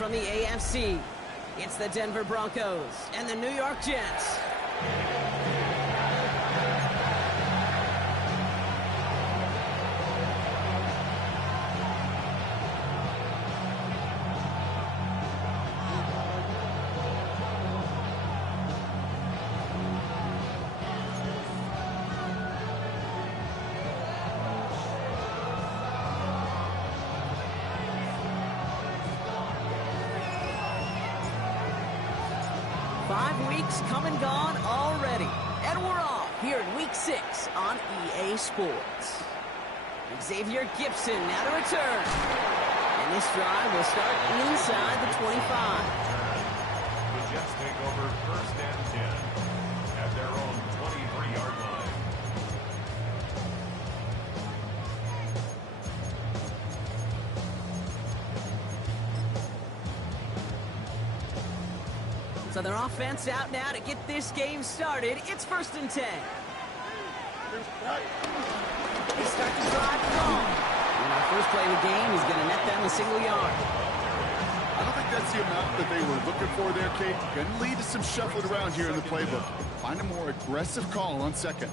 from the AFC. It's the Denver Broncos and the New York Jets. Come and gone already, and we're off here in Week 6 on EA Sports. Xavier Gipson now to return, and this drive will start inside the 25. The Jets take over 1st and 10 at their own 23-yard line. So their offense out now to get this game started. It's 1st and 10. They start to drive long. And our first play of the game is going to net them a single yard. I don't think that's the amount that they were looking for there, Kate. Going to lead to some shuffling around here in the playbook. Find a more aggressive call on 2nd.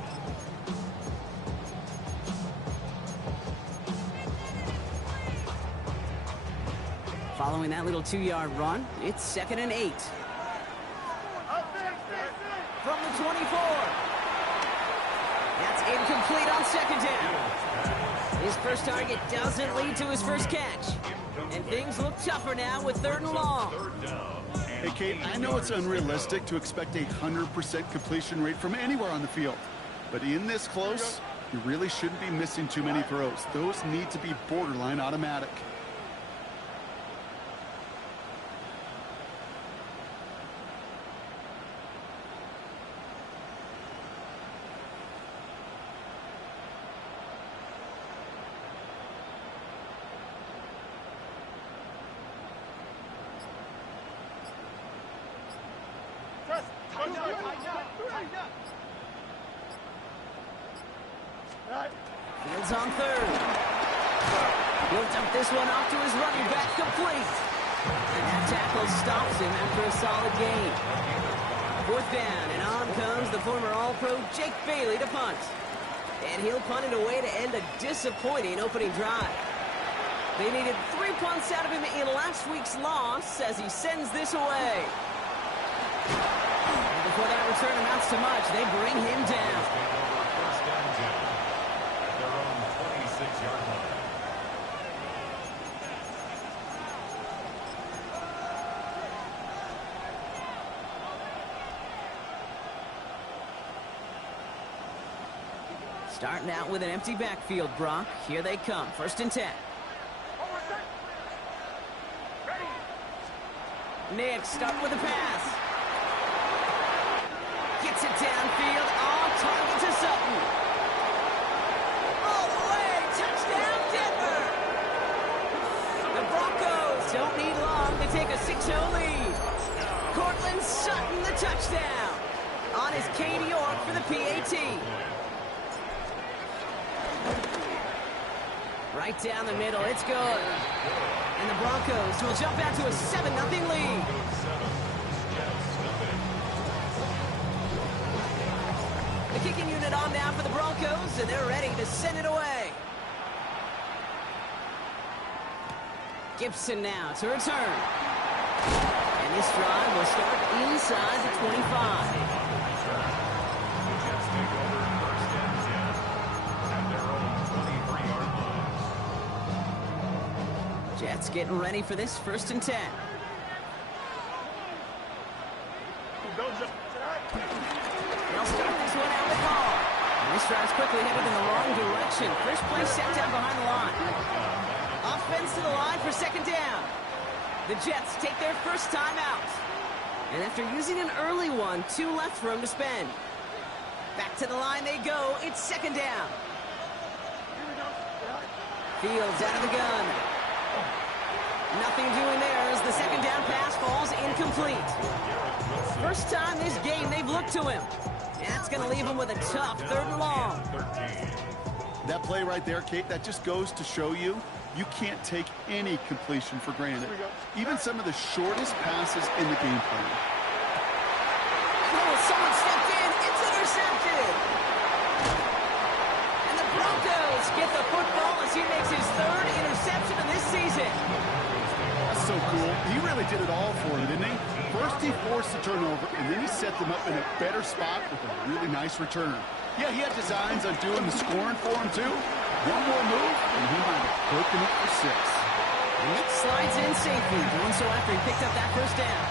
Following that little 2-yard run, it's 2nd and 8. From the 24. That's incomplete on 2nd down. His first target doesn't lead to his first catch. And things look tougher now with 3rd and long. Hey, Kate, I know it's unrealistic to expect a 100% completion rate from anywhere on the field. But in this close, you really shouldn't be missing too many throws. Those need to be borderline automatic. Fields on 3rd. He'll dump this one off to his running back, complete. And that tackle stops him after a solid gain. 4th down, and on comes the former All-Pro Jake Bailey to punt. And he'll punt it away to end a disappointing opening drive. They needed 3 punts out of him in last week's loss as he sends this away. And before that return amounts to much, they bring him down. Starting out with an empty backfield, Brock. Here they come. 1st and 10. Nick, start with a pass. Gets it downfield, on target to Sutton. All the way, touchdown Denver! The Broncos don't need long to take a 6-0 lead. Cortland Sutton, the touchdown. On his Katie York for the PAT. Right down the middle, it's good. And the Broncos will jump out to a 7-0 lead. The kicking unit on now for the Broncos, and they're ready to send it away. Gipson now to return. And this drive will start inside the 25. Jets getting ready for this 1st and 10. They'll start this one out with ball. And this drive's quickly headed in the wrong direction. First play set down behind the line. Offense to the line for 2nd down. The Jets take their first time out. And after using an early one, 2 left for them to spend. Back to the line they go. It's 2nd down. Fields out of the gun. Nothing doing there as the 2nd down pass falls incomplete. First time this game they've looked to him. That's going to leave him with a tough 3rd and long. That play right there, Kate, that just goes to show you, you can't take any completion for granted. Even some of the shortest passes in the game plan. Oh, someone stepped in. It's intercepted. And the Broncos get the football as he makes his third interception of this season. That's so cool. He really did it all for him, didn't he? First he forced the turnover, and then he set them up in a better spot with a really nice return. Yeah, he had designs on doing the scoring for him, too. One more move, and he might have broken it for 6. Nick slides in safely, doing so after he picked up that first down.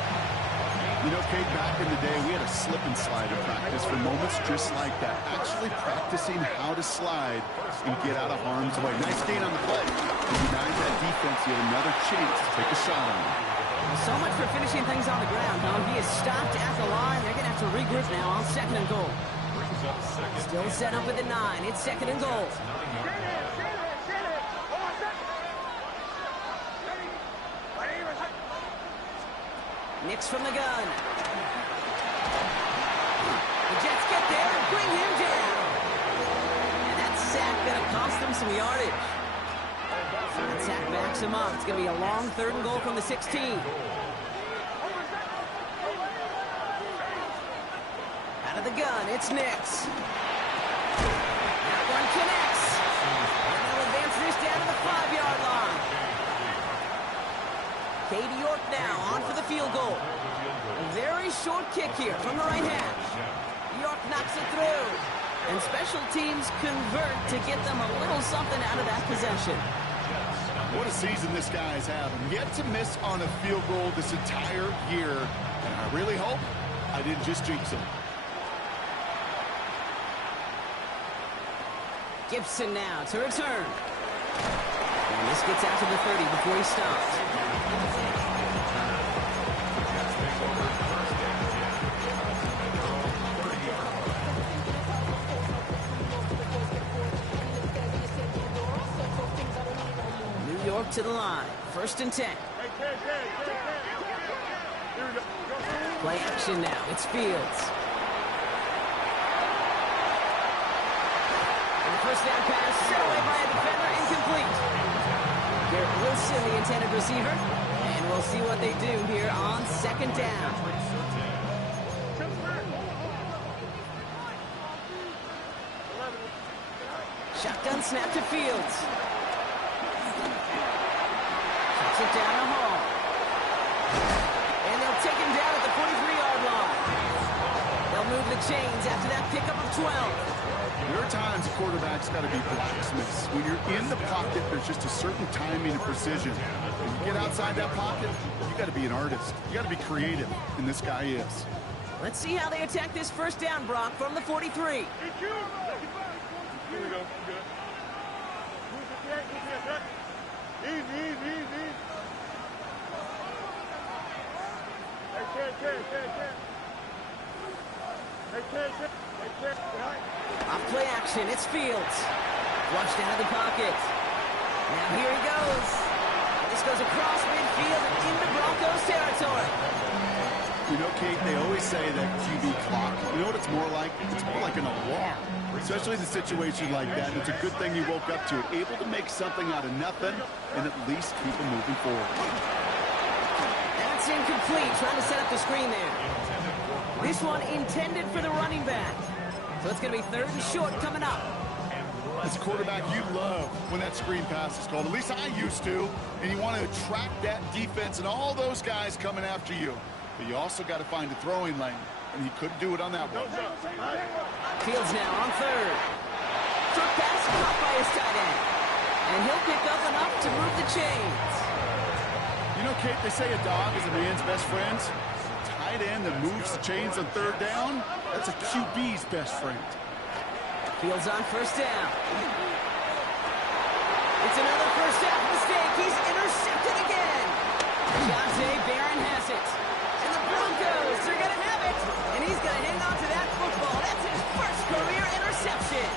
You know, Kate, back in the day, we had a slip and slide in practice for moments just like that. Actually practicing how to slide and get out of harm's way. Nice gain on the play. And denied that defense yet another chance to take a shot on him. So much for finishing things on the ground, though. He is stopped at the line. They're going to have to regroup now on 2nd and goal. Still set up at the 9. It's 2nd and goal. Nix from the gun. The Jets get there and bring him down. And that sack going to cost them some yardage. That sack backs him up. It's going to be a long 3rd and goal from the 16. Out of the gun, it's Nix. That one connects. And they'll advance this down to the 5-yard line. Katie York now on for the field goal. A very short kick here from the right hash. York knocks it through. And special teams convert to get them a little something out of that possession. What a season this guy's having. Yet to miss on a field goal this entire year. And I really hope I didn't just jinx him. Gibson now to return. And this gets out to the 30 before he stops. New York to the line. 1st and 10. Play action now. It's Fields. First down pass, set away by a defender, incomplete. Garrett Wilson, the intended receiver. And we'll see what they do here on 2nd down. Shotgun snap to Fields. Chucks it down the hall. And they'll take him down at the 43-yard line. They'll move the chains after that pickup of 12. There are times quarterbacks got to be blacksmiths. When you're in the pocket, there's just a certain timing and precision. When you get outside that pocket, you got to be an artist. You got to be creative, and this guy is. Let's see how they attack this first down, Brock, from the 43. Here we go. Good. Easy. Off play action, it's Fields. Flushed out of the pocket. Now here he goes. This goes across midfield and into Broncos territory. You know, Kate, they always say that QB clock. You know what it's more like? It's more like an alarm. Especially in a situation like that. It's a good thing you woke up to it. Able to make something out of nothing and at least keep them moving forward. That's incomplete. Trying to set up the screen there. This one intended for the running back. So it's going to be 3rd and short coming up. As a quarterback, you love when that screen pass is called. At least I used to. And you want to attract that defense and all those guys coming after you. But you also got to find a throwing lane. And he couldn't do it on that one. Fields now on 3rd. Short pass caught by his tight end. And he'll pick up enough to move the chains. You know, Kate, they say a dog is a man's best friend. Tight end that moves the chains on 3rd down, that's a QB's best friend. Fields on 1st down. It's another first half mistake. He's intercepted again. Deontay Barron has it. And the Broncos are going to have it. And he's going to hang on to that football. That's his first career interception.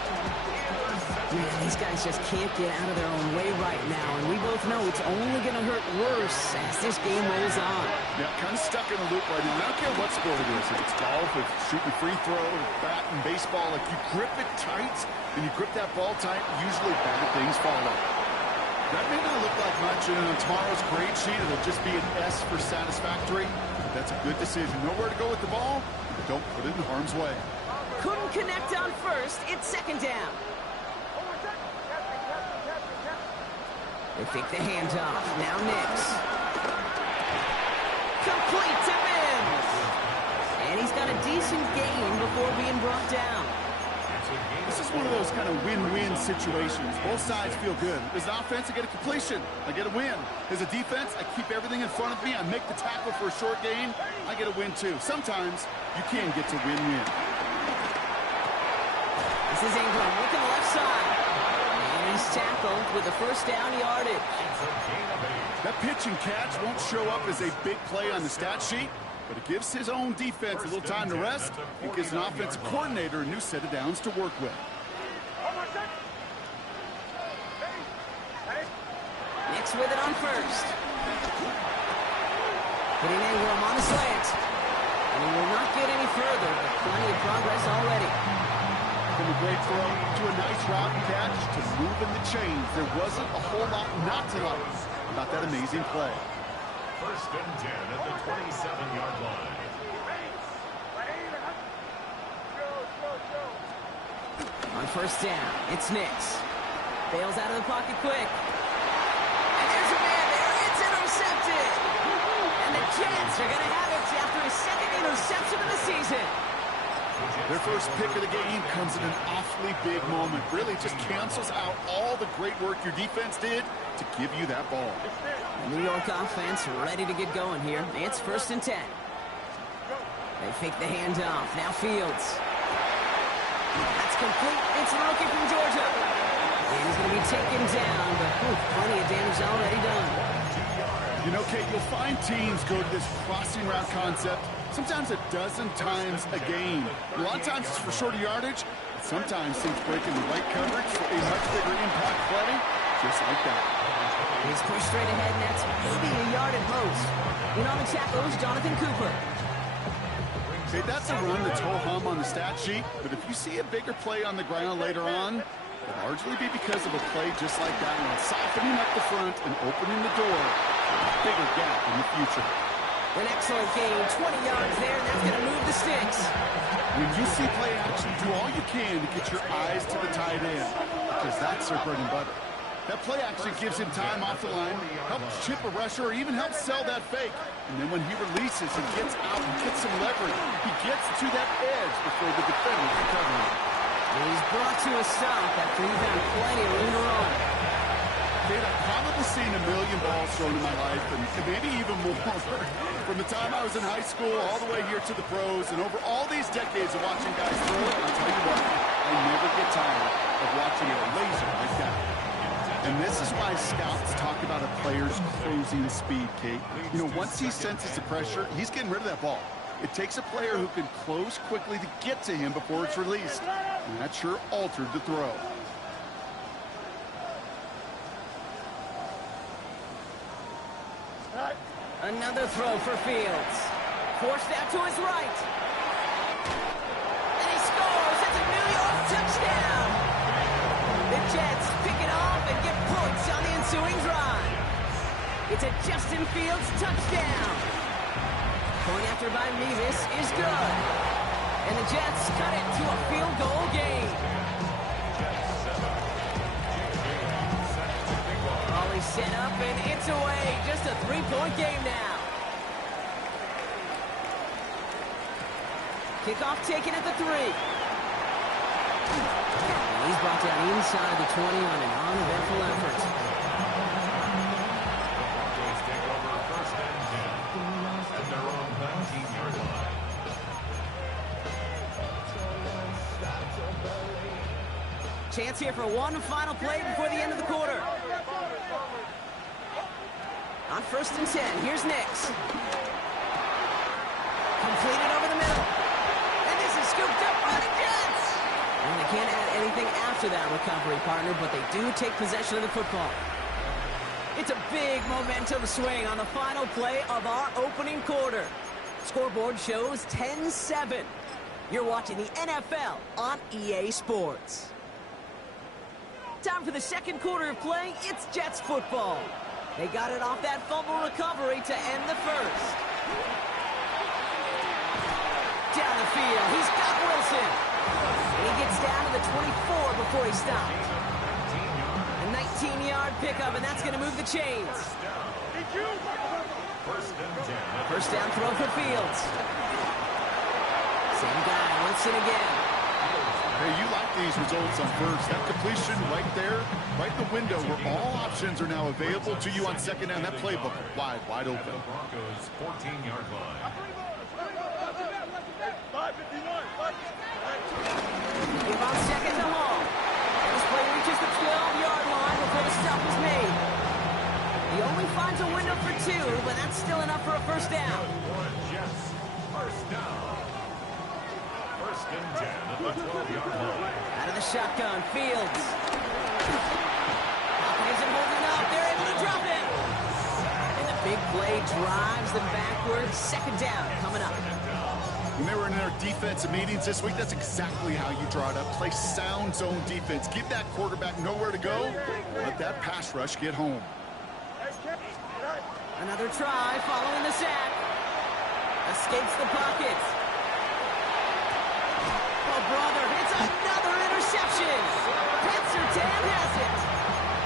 Man, these guys just can't get out of their own way right now. And we both know it's only going to hurt worse as this game rolls on. Yeah, kind of stuck in a loop right now. I don't care what sport it is. If it's golf, if it's shooting free throw, if bat and baseball, if you grip it tight and you grip that ball tight, usually bad things follow. That may not look like much, and on tomorrow's grade sheet, it'll just be an S for satisfactory. But that's a good decision. Nowhere to go with the ball, but don't put it in harm's way. Couldn't connect on first. It's second down. They fake the handoff. Now Nix. Complete to Mims. And he's got a decent gain before being brought down. This is one of those kind of win-win situations. Both sides feel good. As an offense, I get a completion. I get a win. As a defense, I keep everything in front of me. I make the tackle for a short gain. I get a win, too. Sometimes you can get to win-win. This is Ingram looking left side. And he's tackled with the first down yardage. That pitch and catch won't show up as a big play on the stat sheet, but it gives his own defense a little time to rest. It gives an offensive coordinator a new set of downs to work with. Nix with it on first. Putting Ingram on the slant. And he will not get any further, but plenty of progress already. From a great throw to a nice route and catch to moving the chains. There wasn't a whole lot not to like about that amazing play. First and 10 at the 27-yard line. On first down, it's Nix. Bails out of the pocket quick. And there's a man there. It's intercepted. And the Jets are going to have it after his second interception of the season. Their first pick of the game comes at an awfully big moment. Really just cancels out all the great work your defense did to give you that ball. The New York offense ready to get going here. It's first and 10. They fake the handoff. Now Fields. That's complete. It's a rookie from Georgia. And he's going to be taken down, but plenty of damage already done. You know, Kate, you'll find teams go to this crossing route concept sometimes a dozen times a game. A lot of times it's for shorter yardage, but sometimes teams break in the right coverage for a much bigger impact play, just like that. He's pushed straight ahead, and that's maybe a yard at most. In on the tackle is Jonathan Cooper. Okay, that's a run that's ho-hum on the stat sheet, but if you see a bigger play on the ground later on, it'll largely be because of a play just like that one, softening up the front and opening the door for a bigger gap in the future. An excellent gain, 20 yards there, and that's going to move the sticks. When you see play action, do all you can to get your eyes to the tight end, because that's their bread and butter. That play action gives him time off the line, helps chip a rusher, or even helps sell that fake. And then when he releases, he gets out and gets some leverage. He gets to that edge before the defender can cover him. He's brought to a stop after he found plenty of room to run. Kate, I've probably seen a million balls thrown in my life, and maybe even more. From the time I was in high school all the way here to the pros, and over all these decades of watching guys throw it, I'll tell you what, I never get tired of watching a laser like that. And this is why scouts talk about a player's closing speed, Kate. You know, once he senses the pressure, he's getting rid of that ball. It takes a player who can close quickly to get to him before it's released. And that sure altered the throw. Another throw for Fields. Forced out to his right. And he scores. It's a New York touchdown. The Jets pick it off and get points on the ensuing drive. It's a Justin Fields touchdown. Point after by Revis is good. And the Jets cut it to a field goal game. Volley set up and it's away. Just a 3-point game now. Kickoff taken at the 3. He's brought down inside the 20 on an uneventful effort. Broncos take over first and 10 at their own 19-yard line. Chance here for one final play before the end of the quarter. On first and 10, here's Nix. Completed over the middle. And this is scooped up by the Jets. And they can't add anything after that recovery, partner, but they do take possession of the football. It's a big momentum swing on the final play of our opening quarter. Scoreboard shows 10-7. You're watching the NFL on EA Sports. Time for the second quarter of play. It's Jets football. They got it off that fumble recovery to end the first. Down the field, he's got Wilson. And he gets down to the 24 before he stops. A 19-yard pickup, and that's going to move the chains. First down throw for Fields. Same guy, Wilson again. Hey, you like these results on first. That completion right there, right in the window where all options are now available to you on second down. That playbook wide open. Broncos 14-yard line. Give on second to Hall. And this play reaches the 12-yard line before the stop is made. He only finds a window for 2, but that's still enough for a first down. Jets, first down. First and 10 at the 12-yard line. Out of the shotgun, Fields. Pocket isn't holding up. They're able to drop it. And the big play drives them backwards. Second down coming up. When they were in their defensive meetings this week, that's exactly how you draw it up. Play sound zone defense. Give that quarterback nowhere to go. Let that pass rush get home. Another try following the sack. Escapes the pocket. Oh, brother, it's another interception. Petsertan has it.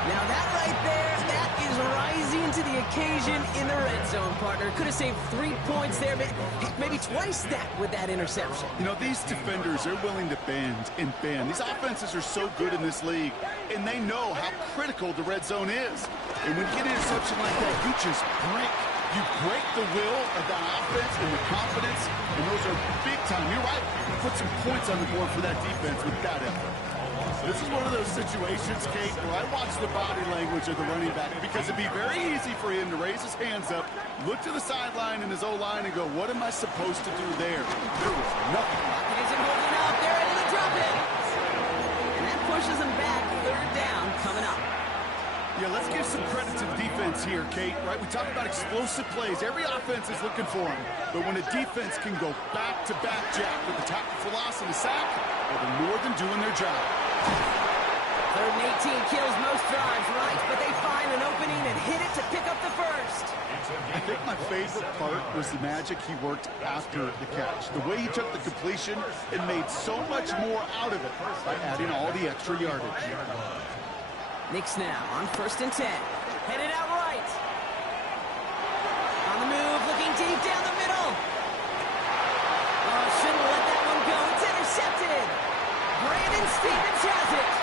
Now that right there, that is rising to the occasion in the red zone, partner. Could have saved 3 points there, but maybe twice that with that interception. You know, these defenders, they're willing to bend and bend. These offenses are so good in this league, and they know how critical the red zone is. And when you get an interception like that, you just break. You break the will of that offense and the confidence, and those are big time. You're right. You put some points on the board for that defense with that effort. This is one of those situations, Kate, where I watch the body language of the running back because it'd be very easy for him to raise his hands up, look to the sideline in his O-line and go, what am I supposed to do there? There was nothing. Pocket isn't holding up. They're able to drop it. And that pushes them back. Third down coming up. Yeah, let's give some credit to the defense here, Kate, right? We talk about explosive plays. Every offense is looking for them. But when a defense can go back-to-back, Jack, with the tackle for loss and a sack, well, they're more than doing their job. Third and 18 kills most drives, right? But they find an opening and hit it to pick up the first. I think my favorite part was the magic he worked after the catch. The way he took the completion and made so much more out of it by adding all the extra yardage. Knicks now on first and 10. Headed out right. On the move, looking deep down the middle. Oh, shouldn't let that one go. It's intercepted. Brandon Stevens has it.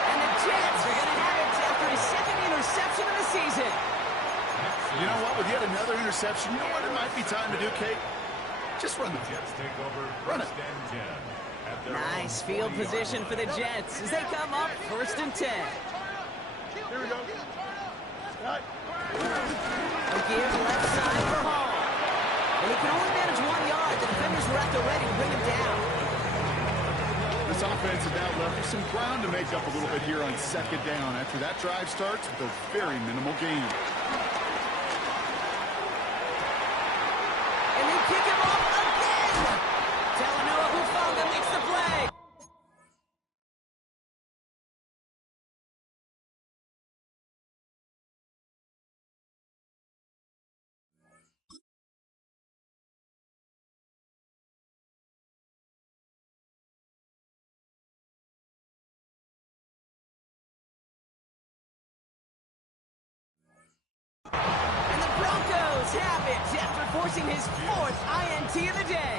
And the Jets are going to have it after his second interception of the season. You know what? With yet another interception, you know what it might be time to do, Kate? Just run the Jets take over Run it. first and 10 at their Nice own field 40-yard position for the line. Jets as they come up first and 10. Here we go. Right. A give left side for Hall. And he can only manage 1 yard. The defenders were out there ready to bring him down. This offense is now left with some ground to make up a little bit here on second down after that drive starts with a very minimal gain. And they pick him off again. Talanoa Hufanga makes the play. And the Broncos have it after forcing his 4th INT of the day.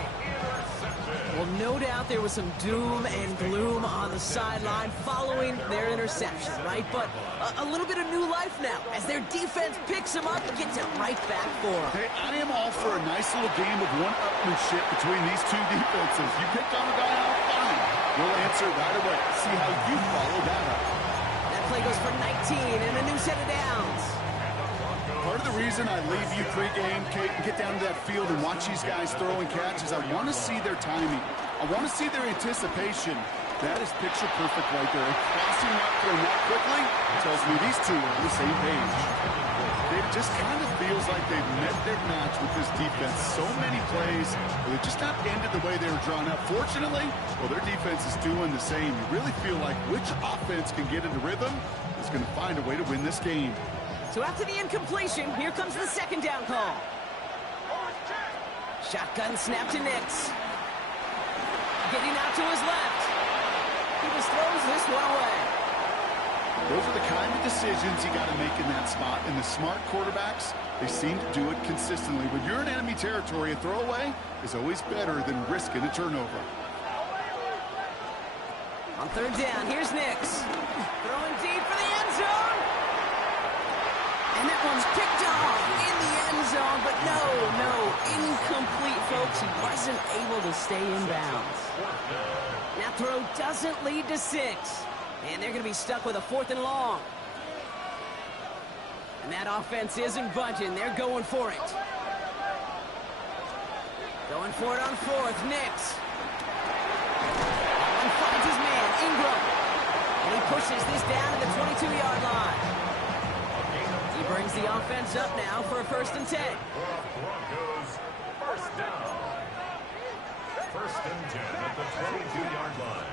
Well, no doubt there was some doom and gloom on the sideline following their interception, right? But a little bit of new life now as their defense picks him up and gets it right back for him. Hey, I am all for a nice little game of one-upmanship between these two defenses. You picked on the guy out, fine. We'll answer right away. See how you follow that up. That play goes for 19 and a new set of downs. Part of the reason I leave you pregame, Kate, and get down to that field and watch these guys throw and catch is I want to see their timing. I want to see their anticipation. That is picture perfect right there. And crossing that throw that quickly tells me these two are on the same page. It just kind of feels like they've met their match with this defense. So many plays, they just not ended the way they were drawn up. Fortunately, well, their defense is doing the same. You really feel like which offense can get into rhythm is going to find a way to win this game. So after the incompletion, here comes the second down call. Shotgun snap to Nix. Getting out to his left. He just throws this one away. Those are the kind of decisions you got to make in that spot. And the smart quarterbacks, they seem to do it consistently. When you're in enemy territory, a throwaway is always better than risking a turnover. On third down, here's Nix. Throwing deep for the end zone. And that one's picked off in the end zone. But no, incomplete, folks. He wasn't able to stay in bounds. That throw doesn't lead to 6. And they're going to be stuck with a 4th and long. And that offense isn't budging. They're going for it. Going for it on 4th. Nix. And finds his man, Ingram. And he pushes this down to the 22-yard line. He brings the offense up now for a 1st and 10. Broncos, first down. 1st and 10 at the 22-yard line.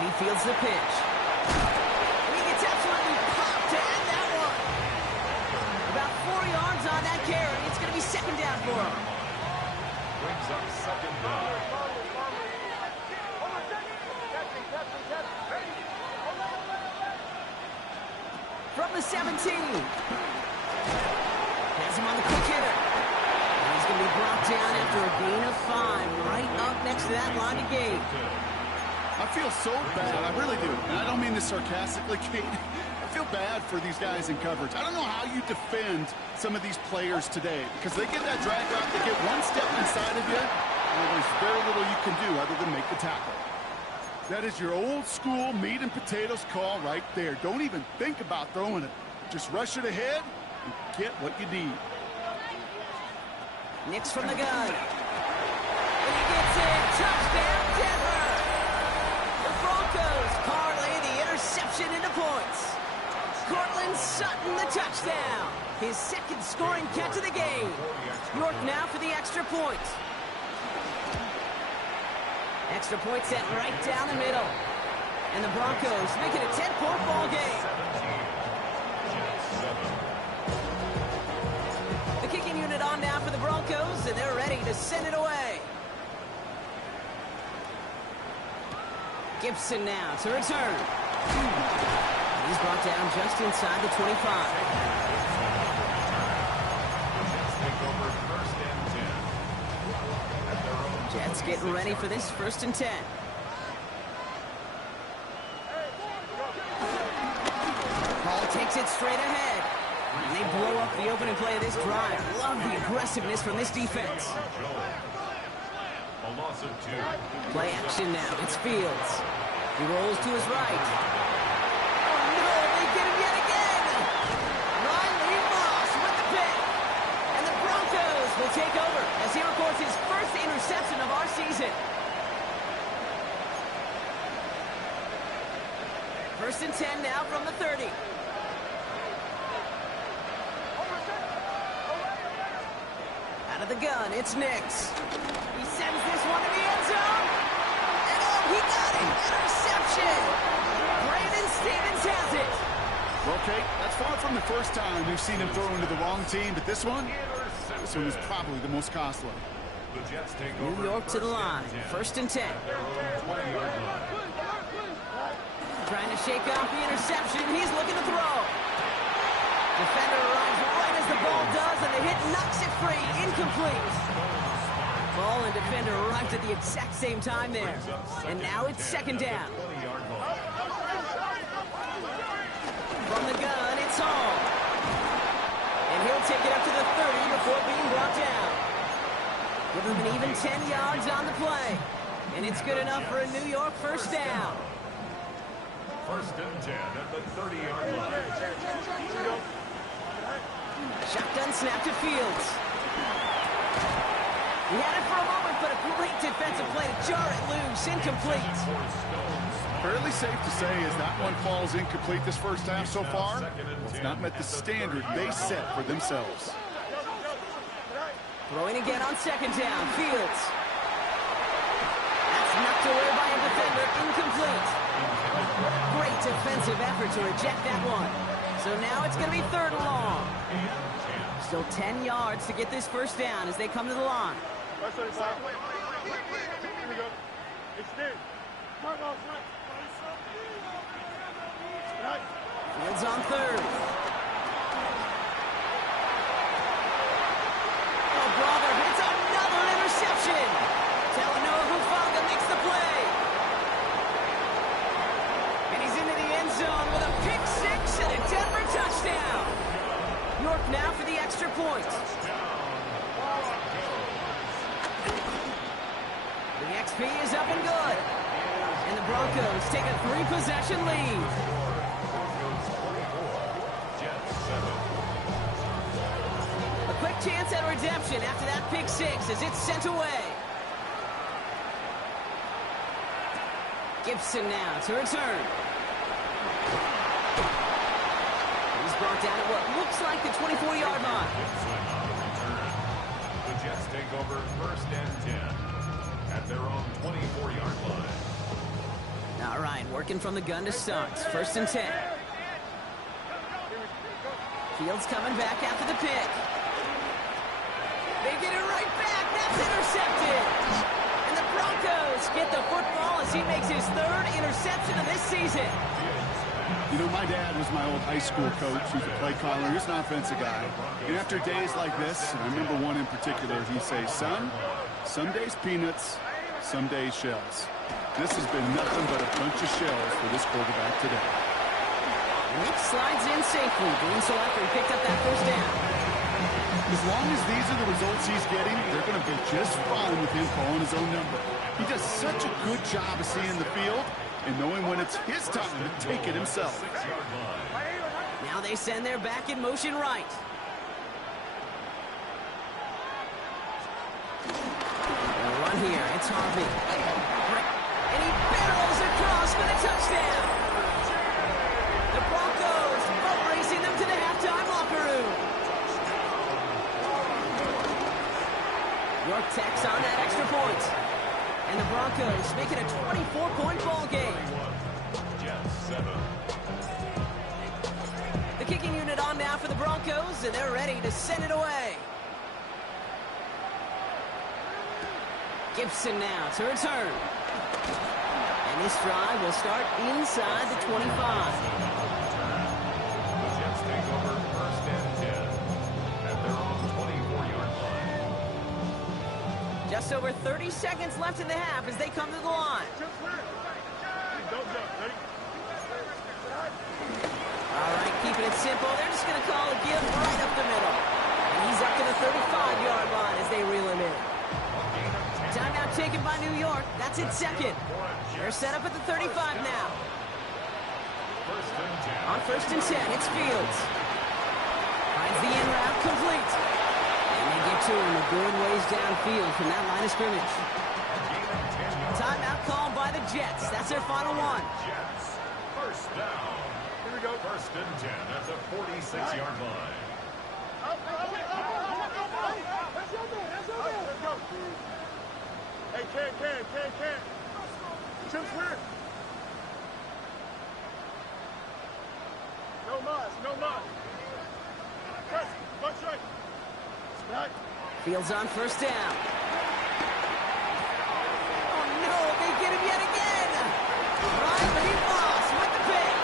He fields the pitch. And he gets absolutely popped to end that one. About 4 yards on that carry. It's going to be 2nd down for him. Brings up 2nd down. From the 17. Has him on the quick hitter. And he's going to be brought down after a gain of 5. Right up next to that line of gate. I feel so bad. I really do. And I don't mean this sarcastically, Kate. I feel bad for these guys in coverage. I don't know how you defend some of these players today because they get that drag route, they get one step inside of you, and there's very little you can do other than make the tackle. That is your old school meat and potatoes call right there. Don't even think about throwing it. Just rush it ahead and get what you need. Nix from the gun. And he gets it. Touchdown, Denver. The Broncos parlay the interception into points. Cortland Sutton the touchdown. His 2nd scoring catch of the game. York now for the extra point. Extra point set right down the middle. And the Broncos make it a 10-point ball game. The kicking unit on now for the Broncos, and they're ready to send it away. Gibson now to return. He's brought down just inside the 25. Jets getting ready for this 1st and 10. Hall takes it straight ahead. And they blow up the opening play of this drive. Love the aggressiveness from this defense. A loss of 2. Play action now. It's Fields. He rolls to his right. Oh, no, they get him yet again. Riley Moss with the pick. And the Broncos will take over as he records his first interception of our season. 1st and 10 now from the 30. Out of the gun, it's Nix. He sends this one to the end zone. And oh, he got it. Interception. Brandon Stevens has it. Well, Kate, that's far from the first time we've seen him throw into the wrong team, but this one was probably the most costly. The Jets take New over York to the line. 1st and 10. 20-yard line. Trying to shake off the interception. He's looking to throw. Defender arrives right as the ball does, and the hit knocks it free. Incomplete. Ball and defender arrived at the exact same time there. And now it's 2nd down. From the gun, it's Hall. And he'll take it up to the 30 before being brought down. Give him an even 10 yards on the play. And it's good enough for a New York 1st down. 1st and 10 at the 30-yard line. Shotgun snap to Fields. He had it for a moment, but a great defensive play to jar it loose. Incomplete. Fairly safe to say as that one falls incomplete this first half so far. It's not met the standard they set for themselves. Throwing again on second down. Fields. That's knocked away by a defender. Incomplete. Great defensive effort to reject that one. So now it's going to be third and long. Still 10 yards to get this first down as they come to the line. Here we go. Extend. Fields on third. Oh, brother, it's another interception. Talanoa Hufanga makes the play. And he's into the end zone with a pick six and a Denver touchdown. York now for the extra point. The XP is up and good. And the Broncos take a 3-possession lead. A quick chance at redemption after that pick six as it's sent away. Gibson now to return. He's brought down at what looks like the 24-yard line. The Jets take over first and 10 at their own 24-yard line. All right, working from the gun to start. First and 10. Fields coming back after the pick. They get it right back. That's intercepted. And the Broncos get the football as he makes his third interception of this season. You know, my dad was my old high school coach. He's a play caller. He's an offensive guy. And after days like this, and I remember one in particular, he'd say, son, some days peanuts, some days shells. This has been nothing but a bunch of shells for this quarterback today. Nick slides in safely, doing so after he picked up that first down. As long as these are the results he's getting, they're going to be just fine with him calling his own number. He does such a good job of seeing the field and knowing when it's his time to take it himself. Now they send their back in motion right. They'll run here. It's Harvey. And he barrels across for the touchdown. The Broncos boat racing them to the halftime locker room. York tacks on that extra point. And the Broncos make it a 24-point ball game. The kicking unit on now for the Broncos, and they're ready to send it away. Gibson now to return. And this drive will start inside the 25. The Jets take over first and 10 at their own 24-yard line. Just over 30 seconds left in the half as they come to the line. All right, keeping it simple. They're just going to call a give right up the middle. And he's up to the 35-yard line as they reel him in. Timeout taken by New York. That's its second. They're set up at the 35 now. On first and 10, it's Fields. Finds the in route complete. And they get to him a good ways downfield from that line of scrimmage. Timeout called by the Jets. That's their final one. Jets, first down. Here we go. First and 10 at the 46-yard line. Hey, can. Chimps win. No mud. Press, punch right. Right. Fields on first down. Oh no, they get him yet again. Riley Moss with the pick.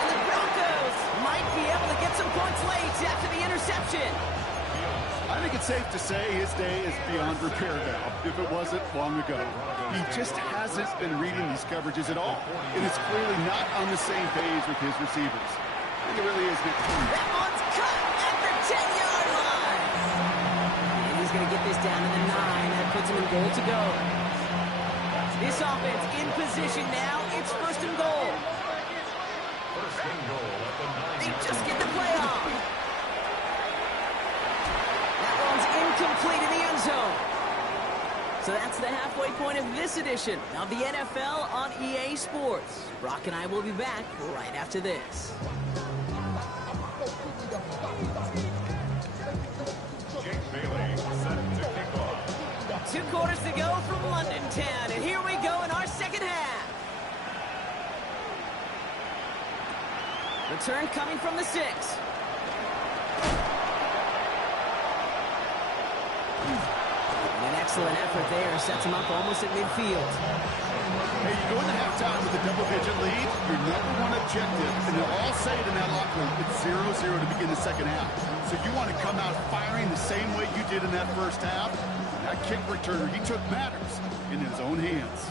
And the Broncos might be able to get some points late after the interception. I think it's safe to say his day is beyond repair now, if it wasn't long ago. He just hasn't been reading these coverages at all, and is clearly not on the same page with his receivers. I think it really is next week. That one's cut at the 10-yard line. And he's going to get this down to the 9. That puts him in goal to go. This offense in position now. It's first and goal. First and goal at the 9. They just get the play off. That one's incomplete in the end zone. So that's the halfway point of this edition of the NFL on EA Sports. Brock and I will be back right after this. Jake Bailey set to kick off. 2 quarters to go from London Town, and here we go in our second half. Return coming from the 6. An excellent effort there sets him up almost at midfield. Hey, you go into halftime with a double-digit lead, your number one objective, and they'll all say it in that locker room, it's 0-0 to begin the second half. So you want to come out firing the same way you did in that first half. That kick returner, he took matters in his own hands.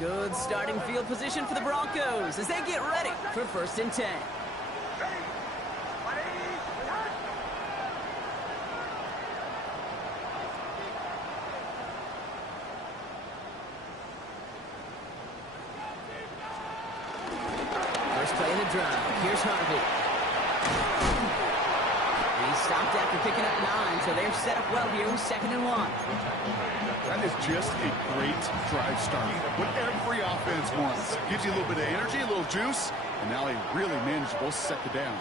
Good starting field position for the Broncos as they get ready for 1st and 10. First play in the drive. Here's Harvey. He stopped after picking up 9, so they're set up well here in 2nd and 1. That is just a great drive start. What every offense wants. Gives you a little bit of energy, a little juice, and now a really manageable 2nd down.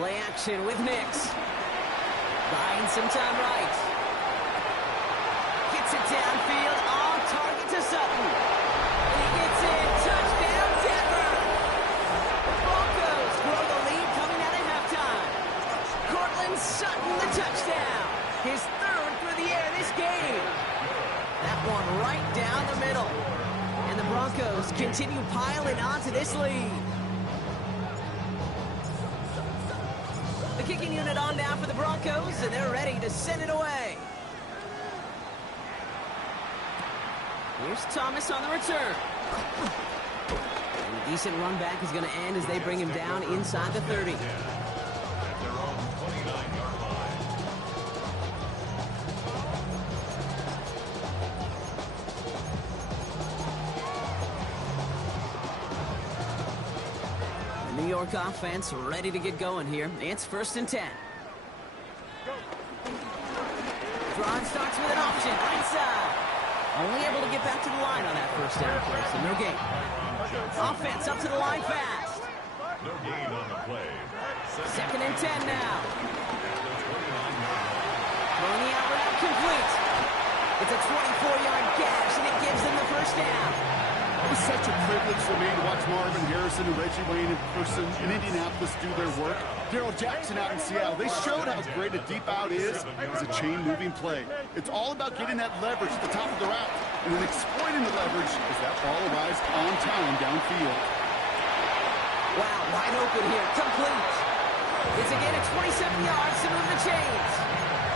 Play action with Nix. Buying some time right. Gets it downfield on target to Sutton. He gets in. Touchdown, Denver. The Broncos grow the lead coming out of halftime. Cortland Sutton, the touchdown. His 3rd through the air this game. That one right down the middle. And the Broncos continue piling onto this lead. The kicking unit on now for the Broncos, and they're ready to send it away. Here's Thomas on the return. And a decent run back is going to end as they bring him down inside the 30. At their own 29-yard line. The New York offense ready to get going here. It's 1st and 10. Drive starts with an option, right side. Only able to get back to the line on that 1st down play, so no gain. Offense up to the line fast. No gain on the play. 2nd and 10 now. Throwing the out route complete. It's a 24-yard gash, and it gives them the 1st down. It was such a privilege for me to watch Marvin Harrison and Reggie Wayne in person in Indianapolis do their work. Darryl Jackson out in Seattle, they showed how great a deep out is as a chain-moving play. It's all about getting that leverage at the top of the route and then exploiting the leverage as that ball arrives on time downfield. Wow, wide open here, complete. It's again at 27 yards to move the chains.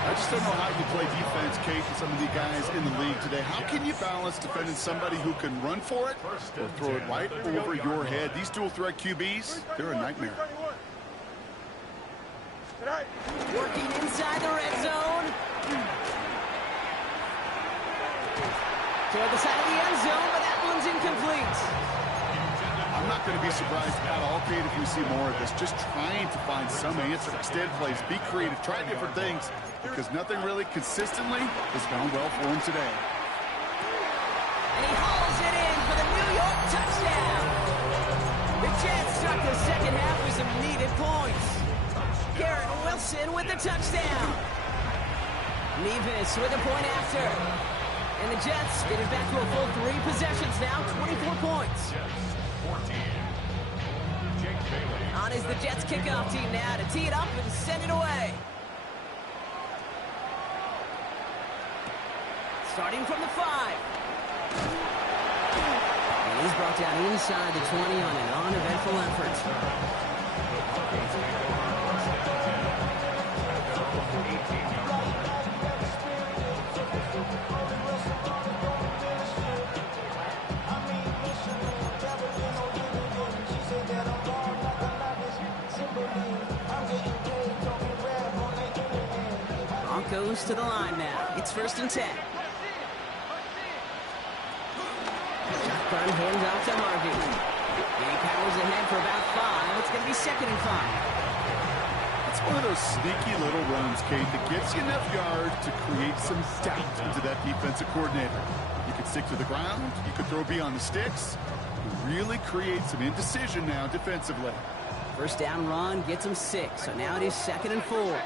I just don't know how you play defense, Kate, with some of the guys in the league today. How can you balance defending somebody who can run for it or throw it right over your head? These dual threat QBs, they're a nightmare. Working inside the red zone. Toward the side of the end zone, but that one's incomplete. I'm not going to be surprised at all, Kate, if we see more of this. Just trying to find some answer. Extend plays, be creative, try different things, because nothing really consistently has gone well for him today. And he hauls it in for the New York touchdown. The Jets start the second half with some needed points. Garrett Wilson with the touchdown. Nevis with a point after. And the Jets get it back to a full 3 possessions now, 24 points. Jets 14. Jake Bailey. On is the Jets kickoff team now to tee it up and send it away. Starting from the 5. And he's brought down inside the 20 on an uneventful effort. Broncos to the line now. It's 1st and 10. Shotgun hands off to Harvey. He powers ahead for about 5. It's going to be 2nd and 5. It's One of those sneaky little runs, Kate, that gets you enough yards to create some doubt into that defensive coordinator. You could stick to the ground. You could throw beyond the sticks. You really create some indecision now defensively. First down run gets him 6, so now it is 2nd and 4.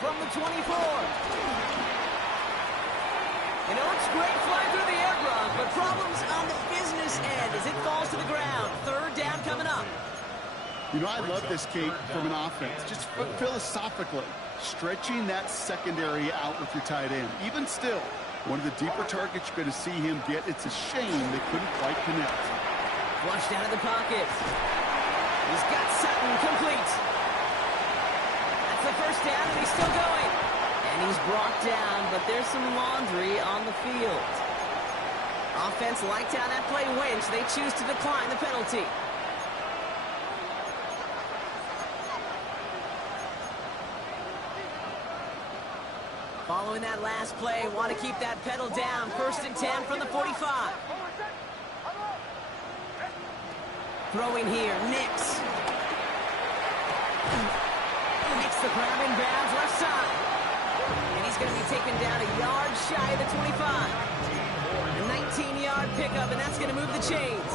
From the 24. And it looks great flying through the air, Bronco, but problems on the business end as it falls to the ground. 3rd down coming up. You know, I love this, Kate, from an offense. Just philosophically, stretching that secondary out with your tight end. Even still, one of the deeper targets you're going to see him get. It's a shame they couldn't quite connect. Flushed out of the pocket. He's got Sutton complete. That's the first down, and he's still going. And he's brought down, but there's some laundry on the field. Offense liked how that play went, so they choose to decline the penalty. Following that last play, want to keep that pedal down. 1st and 10 from the 45. Throwing here, Nix. Makes the grab in bounds left side. And he's going to be taken down a yard shy of the 25. A 19-yard pickup, and that's going to move the chains.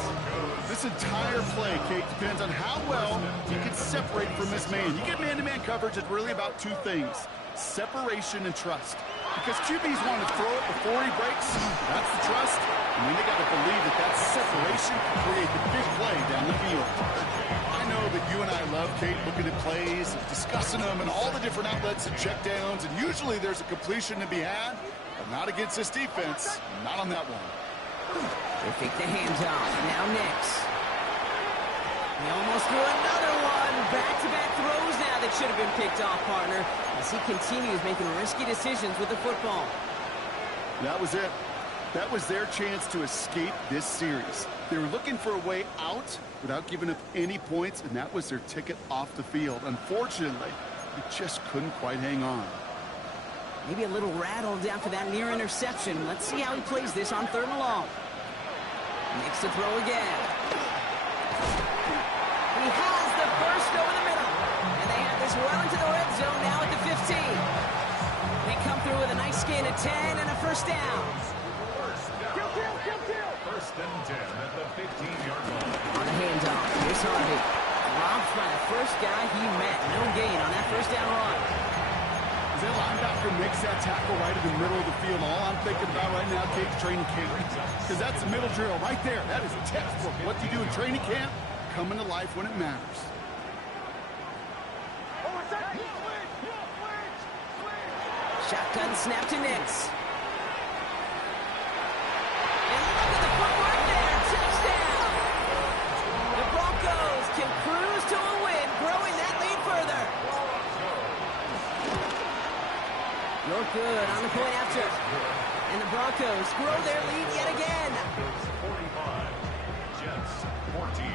This entire play, Kate, depends on how well you can separate from this man. You get man-to-man coverage, it's really about 2 things. Separation and trust. Because QBs want to throw it before he breaks. That's the trust. And then they got to believe that that separation can create the big play down the field. I know that you and I love, Kate, looking at plays, discussing them, and all the different outlets and checkdowns. And usually there's a completion to be had, but not against this defense. Not on that one. They take the handoff. Now Nix. He almost threw another one. Back-to-back throws now that should have been picked off, partner, as he continues making risky decisions with the football. That was it. That was their chance to escape this series. They were looking for a way out without giving up any points, and that was their ticket off the field. Unfortunately, they just couldn't quite hang on. Maybe a little rattled after that near interception. Let's see how he plays this on 3rd and long. Makes the throw again. He has the burst over the middle. And they have this well into the red zone now at the 15. They come through with a nice gain of 10 and a 1st down. First and 10 at the 15-yard line. On a handoff, here's Harvey. Dropped by the first guy he met. No gain on that 1st down run. As that linebacker makes that tackle right in the middle of the field, all I'm thinking about right now, Kate's training camp. Because that's the middle drill right there. That is a textbook. What do you do in training camp? Coming to life when it matters. Shotgun snap to Nix. And look at the footwork there. Touchdown. The Broncos can cruise to a win, growing that lead further. You're good on the point after. And the Broncos grow their lead yet again. 45, Jets 14.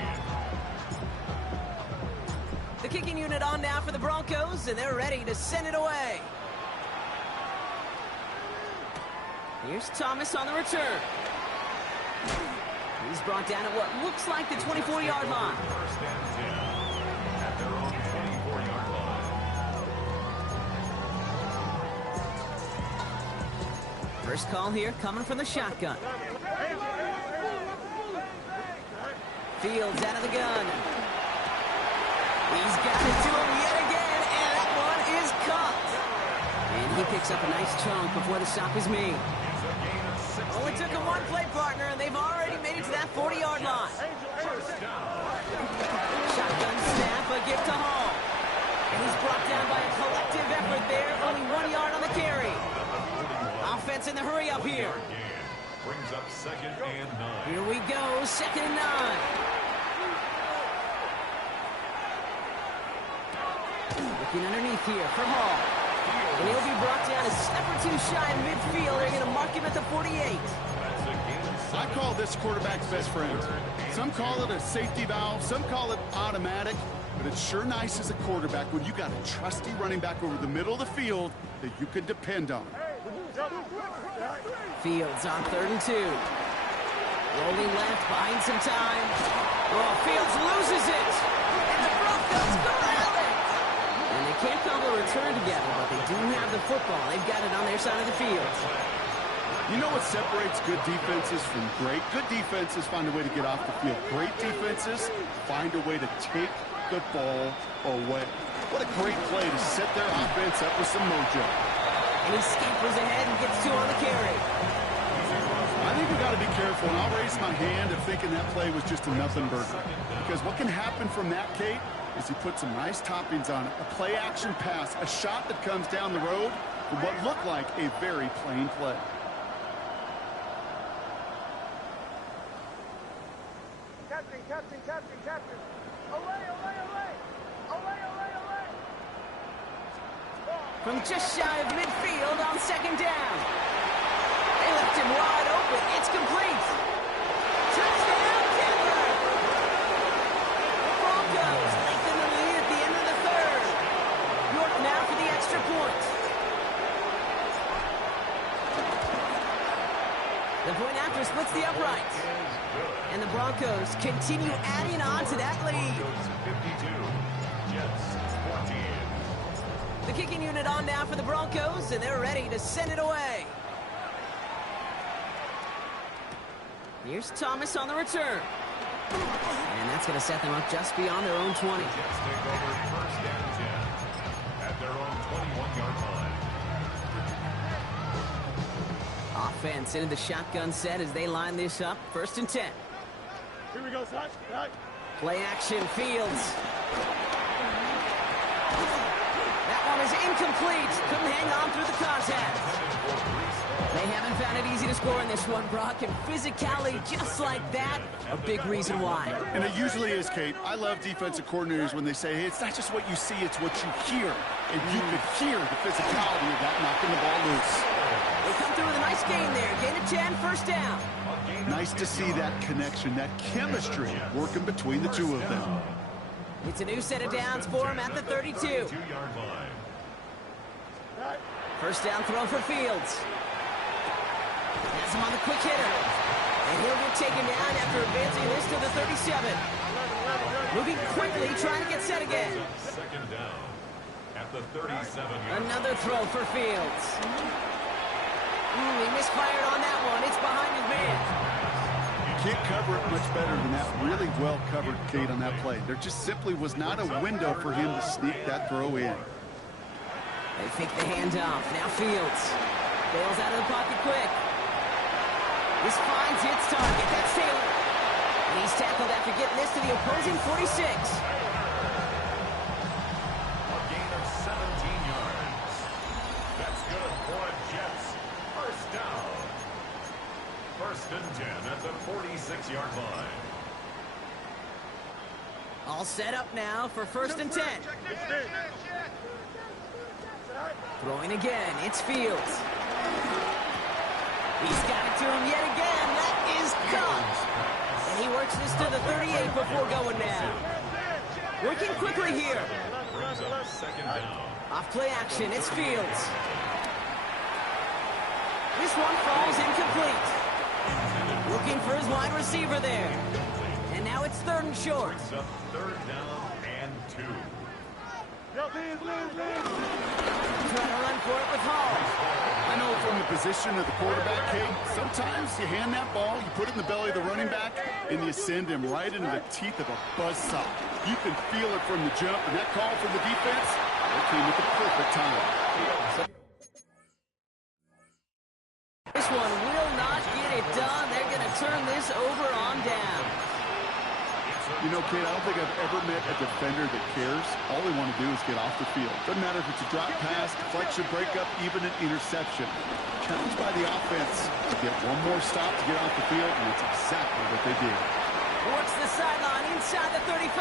The kicking unit on now for the Broncos, and they're ready to send it away. Here's Thomas on the return. He's brought down at what looks like the 24-yard line. First and 10 at their own 24-yard line. First call here coming from the shotgun. Fields out of the gun. He's got it to him yet again, and that one is caught. And he picks up a nice chunk before the stop is made. Only took him one play, partner, and they've already made it to that 40-yard line. Shotgun snap, a gift to Hall. And he's brought down by a collective effort there, only 1 yard on the carry. Offense in the hurry up here. Brings up 2nd and 9. Here we go, 2nd and 9. Looking underneath here for Hall. And he'll be brought down a step or 2 shy in midfield. They're going to mark him at the 48. I call this quarterback's best friend. Some call it a safety valve, some call it automatic, but it's sure nice as a quarterback when you got a trusty running back over the middle of the field that you can depend on. Fields on 3rd and 2. Rolling left, buying some time. Oh, Fields loses it. And the Broncos corral it. And they can't cobble a return together, but they do have the football. They've got it on their side of the field. You know what separates good defenses from great? Good defenses find a way to get off the field. Great defenses find a way to take the ball away. What a great play to set their offense up with some mojo. And he scampers ahead and gets 2 on the carry. I think we got to be careful, and I'll raise my hand of thinking that play was just a nothing burger. Because what can happen from that, Kate, is he put some nice toppings on it. A play-action pass, a shot that comes down the road from what looked like a very plain play. Captain. Away. From just shy of midfield on 2nd down. They left him wide open. It's complete. Touchdown, Denver! The Broncos lengthen the lead at the end of the 3rd. York now for the extra point. The point after splits the uprights. And the Broncos continue adding on to that lead. 52, Jets 14. The kicking unit on now for the Broncos, and they're ready to send it away. Here's Thomas on the return. And that's going to set them up just beyond their own 20. Jets take over 1st and 10 at their own 21-yard line. Offense into the shotgun set as they line this up. 1st and 10. Here we go, Side. Play action, Fields. That one is incomplete. Couldn't hang on through the contact. They haven't found it easy to score in this one, Brock, and physicality just like that, a big reason why. And it usually is, Kate. I love defensive coordinators when they say, hey, it's not just what you see, it's what you hear. And you could hear the physicality of that knocking the ball loose. They come through with a nice gain there. Gain of 10, 1st down. Nice to see that connection, that chemistry working between the two of them. It's a new set of downs for him at the 32. 2-yard line. 1st down throw for Fields. Has him on the quick hitter. And he'll get taken down after advancing this to the 37. Moving quickly, trying to get set again. 2nd down at the 37-yard. Another throw for Fields. He misfired on that one. It's behind his man. You can't cover it much better than that. Really well covered, Kate, on that play. There just simply was not a window for him to sneak that throw in. They fake the handoff. Now Fields. Bails out of the pocket quick. This finds its target. That's Taylor. And he's tackled after getting this to the opposing 46. A gain of 17 yards. That's good for Jets. 1st down. 1st and 10 at the 46-yard line. All set up now for 1st and 10. Throwing again. It's Fields. He's got it to him yet again. That is caught. And he works this to the 38 before going down. Working quickly here. Brings up 2nd down. Off play action. It's Fields. This one falls incomplete. Looking for his wide receiver there. And now it's 3rd and short. Brings up 3rd down and 2. Trying to run for it with Hall. I know from the position of the quarterback, Kate, sometimes you hand that ball, you put it in the belly of the running back, and you send him right into the teeth of a buzzsaw. You can feel it from the jump, and that call from the defense, it came at the perfect time. This one will not get it done. They're going to turn this over on down. You know, Kate, I don't think I've ever met a defender that cares. All they want to do is get off the field. Doesn't matter if it's a drop pass, deflection, breakup, even an interception. Challenged by the offense to get one more stop to get off the field, and it's exactly what they did. Works the sideline inside the 35.